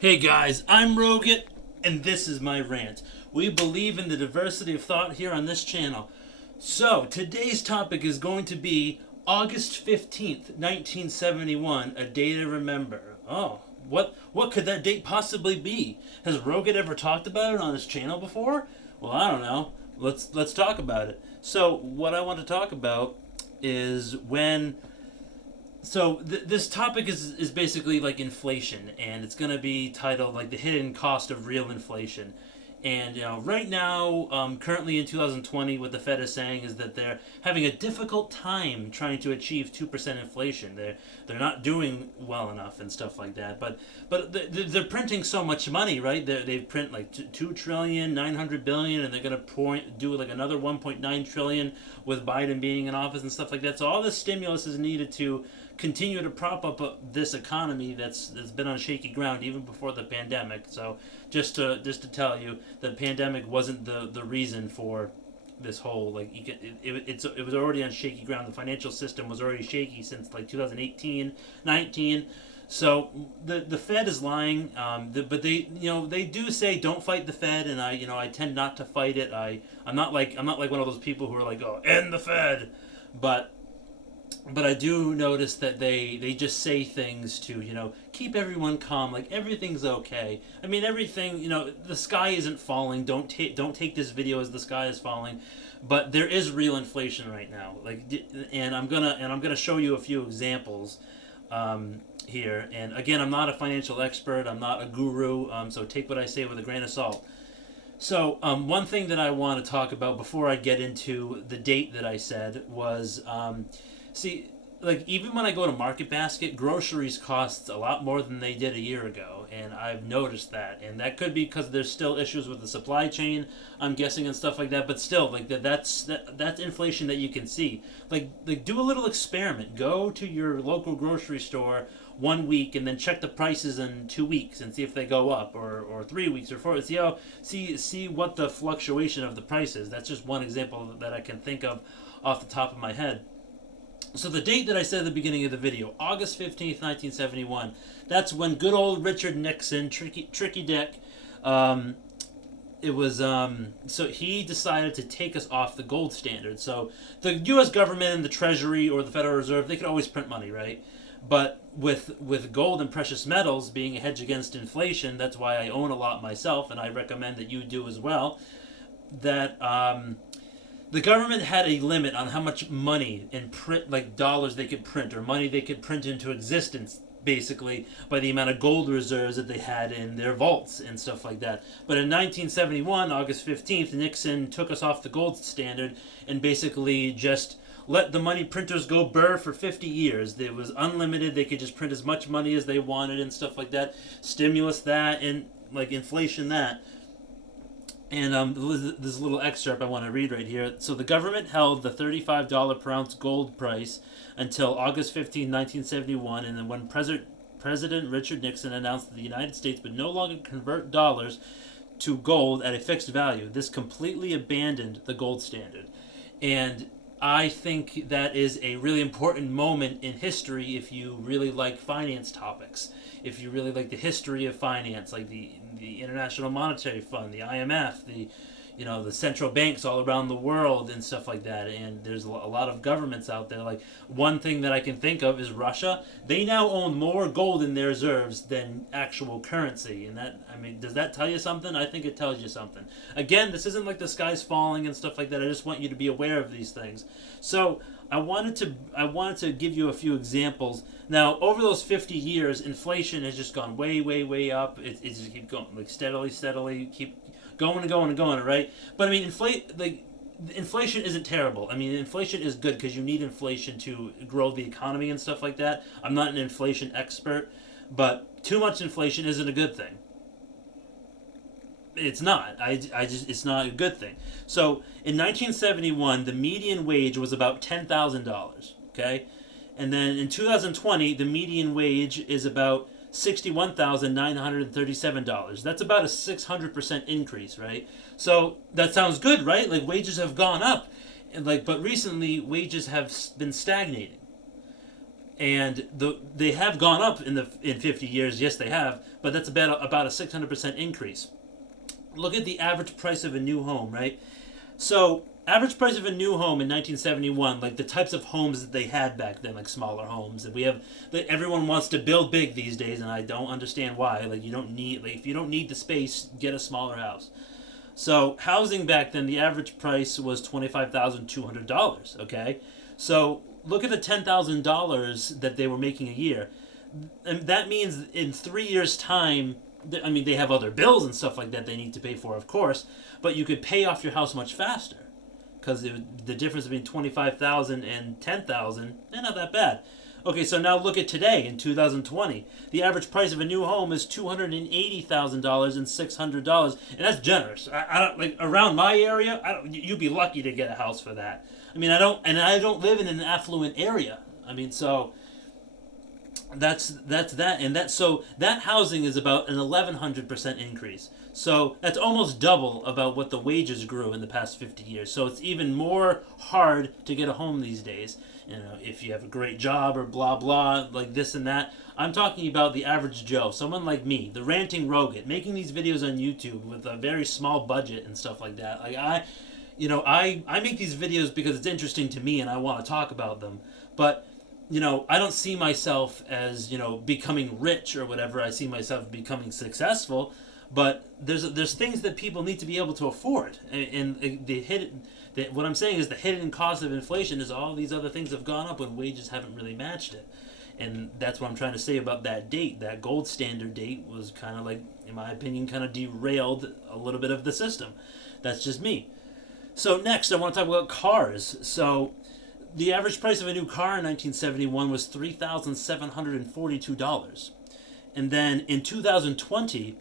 Hey guys, I'm Roget, and this is my rant. We believe in the diversity of thought here on this channel. So, today's topic is going to be August 15th, 1971, a day to remember. Oh, what could that date possibly be? Has Roget ever talked about it on his channel before? Well, I don't know. Let's talk about it. So, what I want to talk about is when this topic is basically like inflation, and it's going to be titled like the hidden cost of real inflation. And right now, currently in 2020, what the Fed is saying is that they're having a difficult time trying to achieve 2% inflation. They're not doing well enough and stuff like that. But they're printing so much money, right? They print like 2 trillion, 900 billion, and they're gonna do like another 1.9 trillion with Biden being in office and stuff like that. So all this stimulus is needed to continue to prop up this economy that's been on shaky ground even before the pandemic. So just to tell you, the pandemic wasn't the reason for this whole like it was already on shaky ground. The financial system was already shaky since like 2018, 19. So the Fed is lying, but they do say don't fight the Fed, and I tend not to fight it. I'm not like one of those people who are like, oh, end the Fed, but I do notice that they just say things to keep everyone calm, like everything's okay. I mean, everything, the sky isn't falling. Don't take this video as the sky is falling, but there is real inflation right now. And I'm gonna show you a few examples here. And again, I'm not a financial expert. I'm not a guru. So take what I say with a grain of salt. So, one thing that I want to talk about before I get into the date that I said was, see, like even when I go to Market Basket, groceries cost a lot more than they did a year ago, and I've noticed that, and that could be because there's still issues with the supply chain, I'm guessing, and stuff like that. But still, like that's inflation that you can see. Like do a little experiment. Go to your local grocery store 1 week and then check the prices in 2 weeks and see if they go up, or 3 weeks or 4. See what the fluctuation of the price is. That's just one example that I can think of off the top of my head. So the date that I said at the beginning of the video, August 15th, 1971, that's when good old Richard Nixon, Tricky Dick, it was so he decided to take us off the gold standard. So the U.S. government and the Treasury or the Federal Reserve, they could always print money, right? But with gold and precious metals being a hedge against inflation, that's why I own a lot myself, and I recommend that you do as well. That the government had a limit on how much money in print, like dollars, they could print, or money they could print into existence, basically by the amount of gold reserves that they had in their vaults and stuff like that. But in 1971, August 15th, Nixon took us off the gold standard and basically just let the money printers go burr for 50 years. It was unlimited. They could just print as much money as they wanted and stuff like that. Stimulus that, and like inflation that. And this little excerpt I want to read right here. So the government held the $35 per ounce gold price until August 15, 1971, and then when President Richard Nixon announced that the United States would no longer convert dollars to gold at a fixed value, this completely abandoned the gold standard. And I think that is a really important moment in history if you really like finance topics. If you really like the history of finance, like the International Monetary Fund, the IMF, the central banks all around the world and stuff like that. And there's a lot of governments out there. Like one thing that I can think of is Russia. They now own more gold in their reserves than actual currency. And that, I mean, does that tell you something? I think it tells you something. Again, this isn't like the sky's falling and stuff like that. I just want you to be aware of these things. So I wanted to give you a few examples. Now, over those 50 years, inflation has just gone way, way, way up. It just keep going, like steadily, keep going and going and going, right? But I mean, inflation isn't terrible. I mean, inflation is good because you need inflation to grow the economy and stuff like that. I'm not an inflation expert, but too much inflation isn't a good thing. It's not. It's not a good thing. So in 1971, the median wage was about $10,000. Okay, and then in 2020, the median wage is about $61,937. That's about a 600% increase, right? So that sounds good, right? Like wages have gone up, but recently wages have been stagnating. and they have gone up in 50 years. Yes, they have, but that's about a 600% increase. Look at the average price of a new home, right? So average price of a new home in 1971, like the types of homes that they had back then, like smaller homes. And we have that everyone wants to build big these days, and I don't understand why. Like you don't need if you don't need the space, get a smaller house. So housing back then, the average price was $25,200. Okay, so look at the $10,000 that they were making a year, and that means in 3 years' time. I mean, they have other bills and stuff like that they need to pay for, of course, but you could pay off your house much faster because the difference between 25,000 and 10,000, not that bad. Okay, so now look at today in 2020. The average price of a new home is $280,000 and $600, and that's generous. I don't like around my area. You'd be lucky to get a house for that. I mean, I don't live in an affluent area. I mean, so that's that, and that housing is about an 1,100% increase. So that's almost double about what the wages grew in the past 50 years. So it's even more hard to get a home these days. If you have a great job or blah blah like this and that. I'm talking about the average Joe, someone like me, the ranting Rogat, making these videos on YouTube with a very small budget and stuff like that. Like I make these videos because it's interesting to me and I want to talk about them, but I don't see myself as, becoming rich or whatever. I see myself becoming successful, but there's things that people need to be able to afford. And what I'm saying is the hidden cost of inflation is all these other things have gone up when wages haven't really matched it. And that's what I'm trying to say about that date. That gold standard date was kind of like, in my opinion, kind of derailed a little bit of the system. That's just me. So next, I want to talk about cars. So the average price of a new car in 1971 was $3,742. And then in 2020,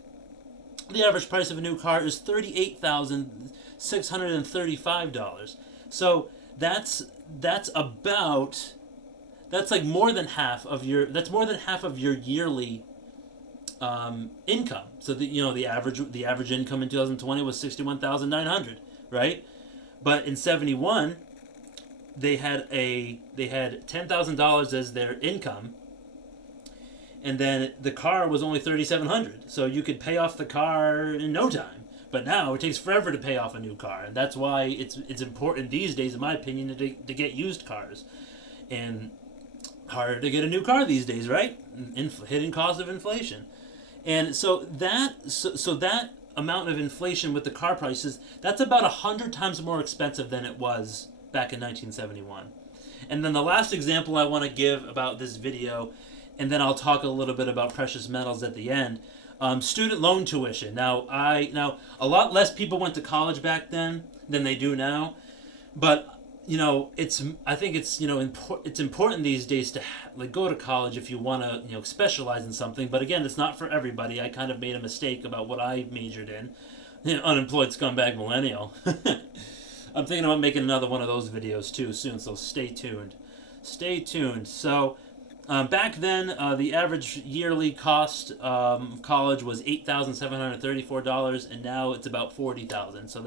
the average price of a new car is $38,635. So that's like more than half of your yearly income. So the average income in 2020 was $61,900, right? But in 71 they had $10,000 as their income, and then the car was only $3,700. So you could pay off the car in no time. But now it takes forever to pay off a new car, and that's why it's important these days, in my opinion, to get used cars, and harder to get a new car these days, right? Hidden cost of inflation, and so that amount of inflation with the car prices, that's about 100 times more expensive than it was back in 1971. And then the last example I want to give about this video, and then I'll talk a little bit about precious metals at the end. Student loan tuition. Now a lot less people went to college back then than they do now, but I think it's important these days to go to college if you want to specialize in something. But again, it's not for everybody. I kind of made a mistake about what I majored in. Unemployed scumbag millennial. I'm thinking about making another one of those videos too soon, so stay tuned. So back then, the average yearly cost of college was $8,734, and now it's about $40,000. So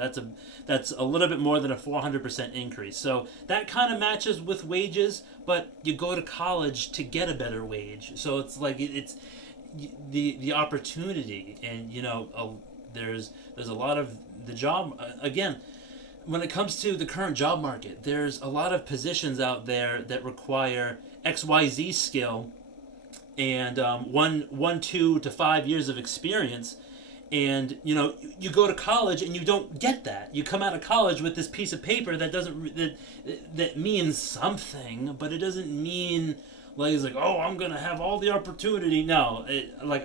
that's a little bit more than a 400% increase. So that kind of matches with wages, but you go to college to get a better wage. So it's like it's the opportunity, and there's a lot of the job again. When it comes to the current job market, there's a lot of positions out there that require XYZ skill and 2 to 5 years of experience, and you go to college and you don't get that. You come out of college with this piece of paper that means something, but it doesn't mean it's like, oh, I'm gonna have all the opportunity. No,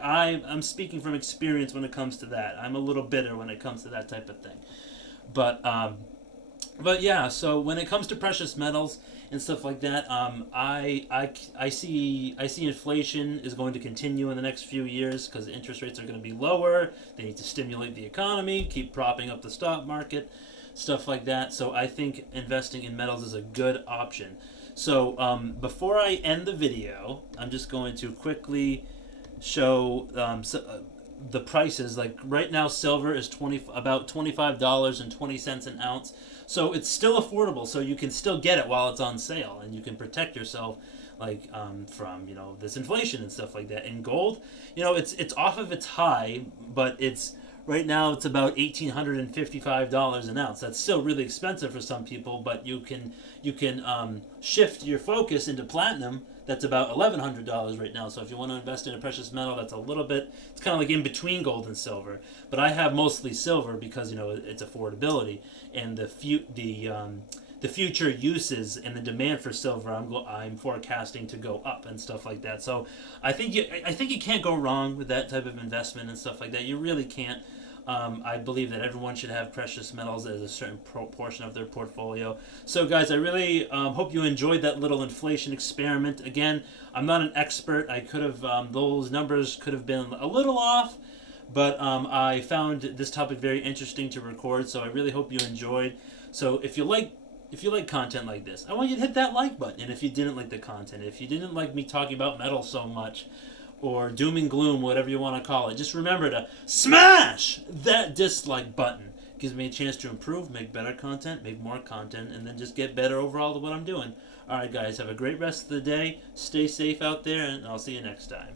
I'm speaking from experience when it comes to that. I'm a little bitter when it comes to that type of thing. But yeah, so when it comes to precious metals and stuff like that, I see inflation is going to continue in the next few years because the interest rates are going to be lower. They need to stimulate the economy, keep propping up the stock market, stuff like that. So I think investing in metals is a good option. So before I end the video, I'm just going to quickly show the prices. Like right now, silver is about $25.20 an ounce. So it's still affordable. So you can still get it while it's on sale, and you can protect yourself from this inflation and stuff like that. And gold, it's off of its high, but it's right now it's about $1,855 an ounce. That's still really expensive for some people, but you can shift your focus into platinum. That's about $1,100 right now. So if you want to invest in a precious metal, that's a little bit. It's kind of like in between gold and silver. But I have mostly silver because it's affordability and the future uses and the demand for silver. I'm forecasting to go up and stuff like that. So I think you can't go wrong with that type of investment and stuff like that. You really can't. I believe that everyone should have precious metals as a certain portion of their portfolio. So, guys, I really hope you enjoyed that little inflation experiment. Again, I'm not an expert. I could have those numbers could have been a little off, but I found this topic very interesting to record. So I really hope you enjoyed. So if you like content like this, I want you to hit that like button. And if you didn't like the content, if you didn't like me talking about metal so much, or doom and gloom, whatever you want to call it, just remember to smash that dislike button. It gives me a chance to improve, make better content, make more content, and then just get better overall at what I'm doing. Alright guys, have a great rest of the day. Stay safe out there, and I'll see you next time.